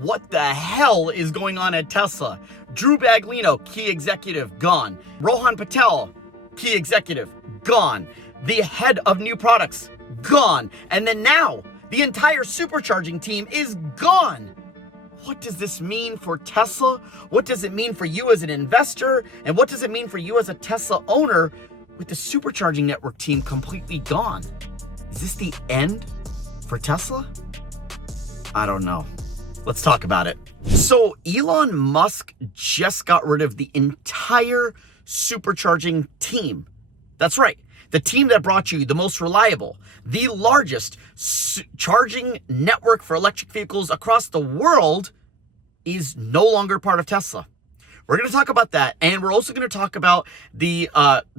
What the hell is going on at Tesla? Drew Baglino, key executive, gone. Rohan Patel, key executive, gone. The head of new products, gone. And then now, the entire Supercharging team is gone. What does this mean for Tesla? What does it mean for you as an investor? And what does it mean for you as a Tesla owner with the Supercharging network team completely gone? Is this the end for Tesla? I don't know. Let's talk about it. So Elon Musk just got rid of the entire Supercharging team. That's right. The team that brought you the most reliable, the largest charging network for electric vehicles across the world is no longer part of Tesla. We're going to talk about that. And we're also going to talk about the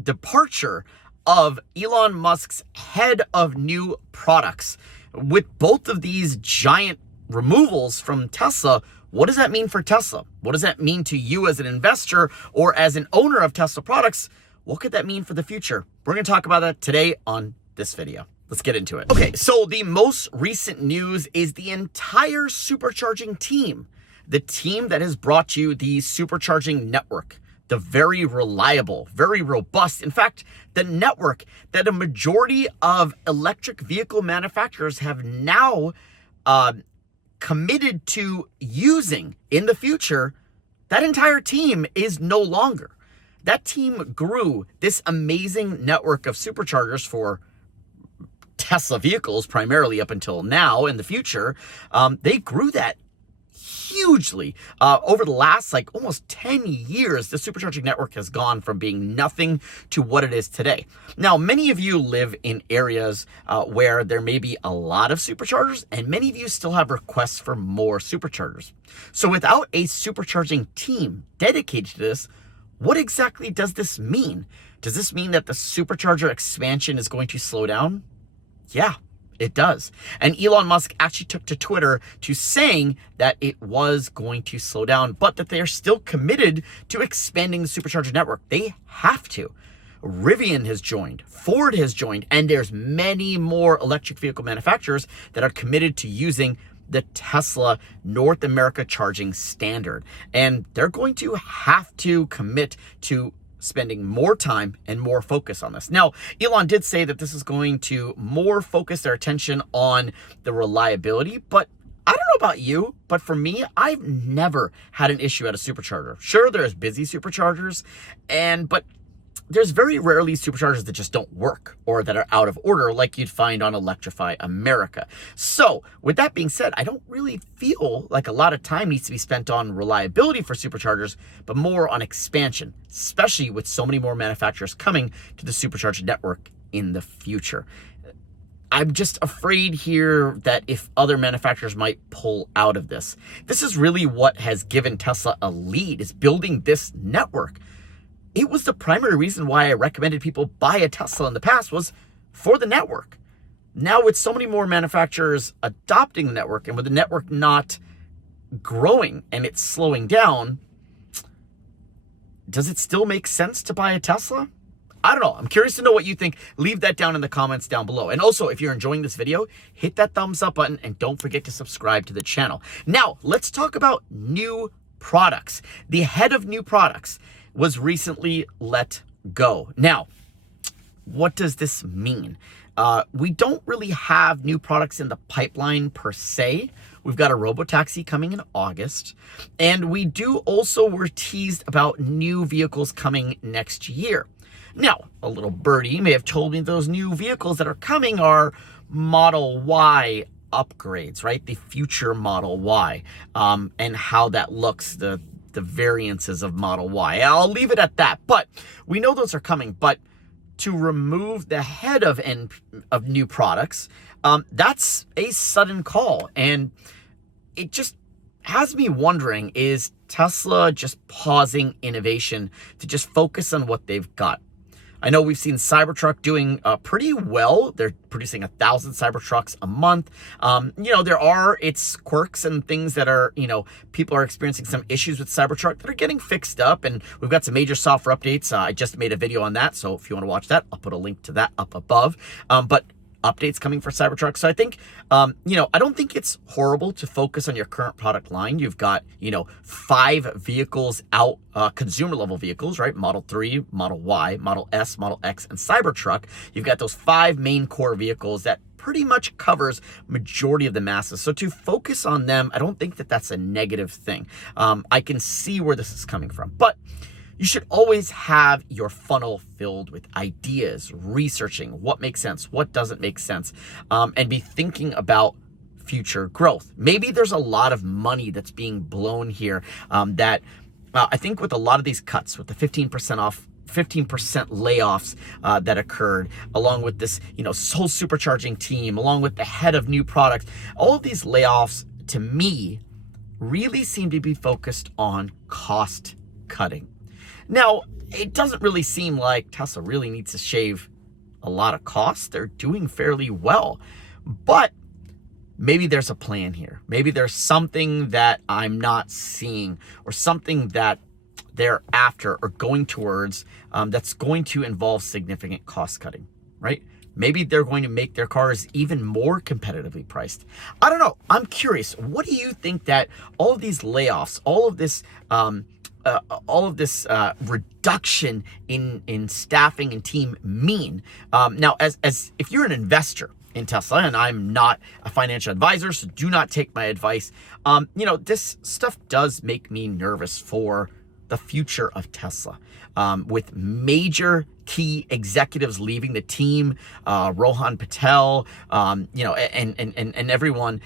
departure of Elon Musk's head of new products. With both of these giant removals from Tesla, what does that mean for Tesla? What does that mean to you as an investor or as an owner of Tesla products? What could that mean for the future? We're going to talk about that today on this video. Let's get into it. Okay, so the most recent news is the entire Supercharging team, the team that has brought you the Supercharging network, the very reliable, very robust, in fact, the network that a majority of electric vehicle manufacturers have now committed to using in the future. That entire team is no longer. That team grew this amazing network of superchargers for Tesla vehicles, primarily up until now. In the future, they grew that hugely. Over the last almost 10 years, the Supercharging network has gone from being nothing to what it is today. Now, many of you live in areas where there may be a lot of superchargers, and many of you still have requests for more superchargers. So without a Supercharging team dedicated to this, what exactly does this mean? Does this mean that the supercharger expansion is going to slow down? Yeah, it does. And Elon Musk actually took to Twitter to saying that it was going to slow down, but that they are still committed to expanding the supercharger network. They have to. Rivian has joined, Ford has joined, and there's many more electric vehicle manufacturers that are committed to using the Tesla North America charging standard. And they're going to have to commit to spending more time and more focus on this. Now, Elon did say that this is going to more focus their attention on the reliability, but I don't know about you, but for me, I've never had an issue at a supercharger. Sure, there's busy superchargers, but there's very rarely superchargers that just don't work or that are out of order like you'd find on Electrify America. So with that being said, I don't really feel like a lot of time needs to be spent on reliability for superchargers, but more on expansion, especially with so many more manufacturers coming to the supercharger network in the future. I'm just afraid here that if other manufacturers might pull out of this. This is really what has given Tesla a lead, is building this network. It was the primary reason why I recommended people buy a Tesla in the past, was for the network. Now with so many more manufacturers adopting the network and with the network not growing and it's slowing down, does it still make sense to buy a Tesla? I don't know. I'm curious to know what you think. Leave that down in the comments down below. And also, if you're enjoying this video, hit that thumbs up button and don't forget to subscribe to the channel. Now, let's talk about new products. The head of new products was recently let go. Now, what does this mean? We don't really have new products in the pipeline per se. We've got a robotaxi coming in August, and we're teased about new vehicles coming next year. Now, a little birdie may have told me those new vehicles that are coming are Model Y upgrades, right? The future Model Y, and how that looks, the variances of Model Y. I'll leave it at that, but we know those are coming. But to remove the head of new products, that's a sudden call. And it just has me wondering, is Tesla just pausing innovation to just focus on what they've got? I know we've seen Cybertruck doing pretty well. They're producing 1,000 Cybertrucks a month. There are its quirks and things that are, people are experiencing some issues with Cybertruck that are getting fixed up. And we've got some major software updates. I just made a video on that. So if you want to watch that, I'll put a link to that up above. But updates coming for Cybertruck. So I think, I don't think it's horrible to focus on your current product line. You've got, 5 vehicles out, consumer level vehicles, right? Model 3, Model Y, Model S, Model X, and Cybertruck. You've got those 5 main core vehicles that pretty much covers majority of the masses. So to focus on them, I don't think that that's a negative thing. I can see where this is coming from, but you should always have your funnel filled with ideas, researching what makes sense, what doesn't make sense, and be thinking about future growth. Maybe there's a lot of money that's being blown here that I think with a lot of these cuts, with the 15% off, 15% layoffs that occurred, along with this, whole supercharging team, along with the head of new products, all of these layoffs to me really seem to be focused on cost cutting. Now, it doesn't really seem like Tesla really needs to shave a lot of costs. They're doing fairly well, but maybe there's a plan here. Maybe there's something that I'm not seeing, or something that they're after or going towards that's going to involve significant cost cutting, right? Maybe they're going to make their cars even more competitively priced. I don't know. I'm curious. What do you think that all of these layoffs, all of this reduction in staffing and team mean? Now, as if you're an investor in Tesla, and I'm not a financial advisor, so do not take my advice. This stuff does make me nervous for the future of Tesla, with major key executives leaving the team, Rohan Patel, and everyone.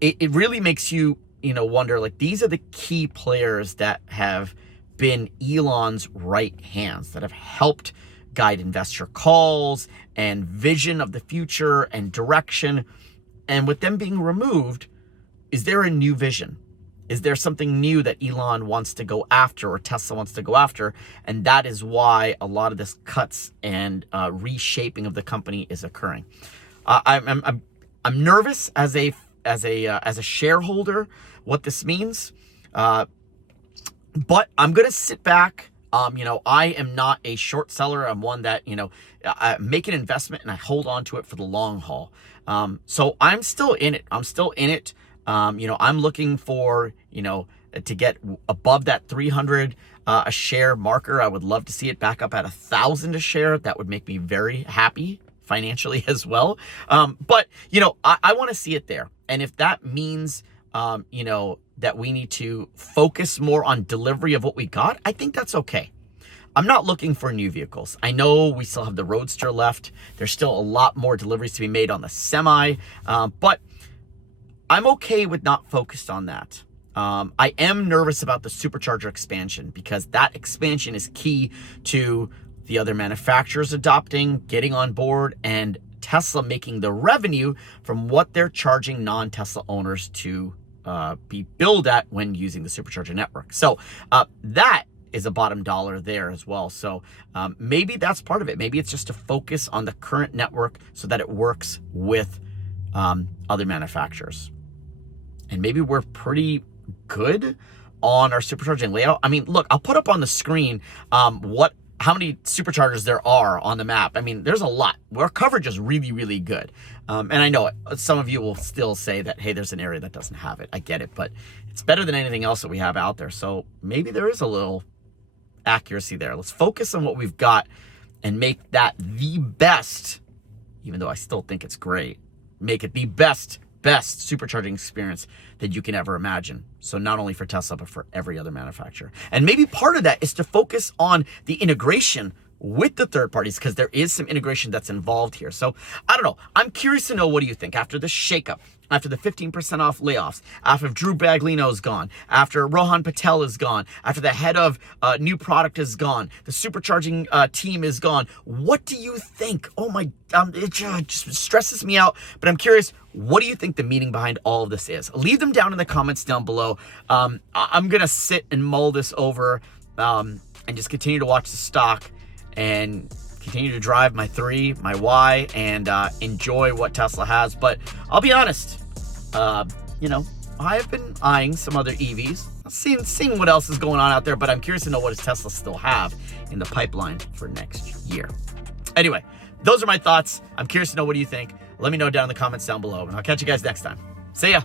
It really makes you, wonder, like, these are the key players that have been Elon's right hands, that have helped guide investor calls and vision of the future and direction. And with them being removed, is there a new vision? Is there something new that Elon wants to go after, or Tesla wants to go after? And that is why a lot of this cuts and reshaping of the company is occurring. I'm nervous as a shareholder what this means, but I'm gonna sit back. I am not a short seller. I'm one that I make an investment and I hold on to it for the long haul. So I'm still in it. I'm looking for, to get above that 300 a share marker. I would love to see it back up at 1,000 a share. That would make me very happy financially as well. But I want to see it there. And if that means, that we need to focus more on delivery of what we got, I think that's okay. I'm not looking for new vehicles. I know we still have the Roadster left. There's still a lot more deliveries to be made on the Semi, but I'm okay with not focused on that. I am nervous about the supercharger expansion, because that expansion is key to the other manufacturers adopting, getting on board, and Tesla making the revenue from what they're charging non-Tesla owners to be billed at when using the supercharger network. So that is a bottom dollar there as well. So maybe that's part of it. Maybe it's just to focus on the current network so that it works with other manufacturers. And maybe we're pretty good on our supercharging layout. I mean, look, I'll put up on the screen how many superchargers there are on the map. I mean, there's a lot. Our coverage is really, really good. And I know some of you will still say that, hey, there's an area that doesn't have it. I get it, but it's better than anything else that we have out there. So maybe there is a little accuracy there. Let's focus on what we've got and make that the best, even though I still think it's great, make it the best supercharging experience that you can ever imagine. So not only for Tesla, but for every other manufacturer. And maybe part of that is to focus on the integration with the third parties, because there is some integration that's involved here. So I don't know. I'm curious to know, what do you think after the shakeup, after the 15% off layoffs, after Drew Baglino is gone, after Rohan Patel is gone, after the head of new product is gone, the supercharging team is gone. What do you think? Oh my, it just stresses me out, but I'm curious, what do you think the meaning behind all of this is? Leave them down in the comments down below. I'm going to sit and mull this over and just continue to watch the stock and continue to drive my 3, my Y, and enjoy what Tesla has. But I'll be honest, I have been eyeing some other EVs, seeing what else is going on out there, but I'm curious to know what does Tesla still have in the pipeline for next year. Anyway, those are my thoughts. I'm curious to know what do you think. Let me know down in the comments down below, and I'll catch you guys next time. See ya.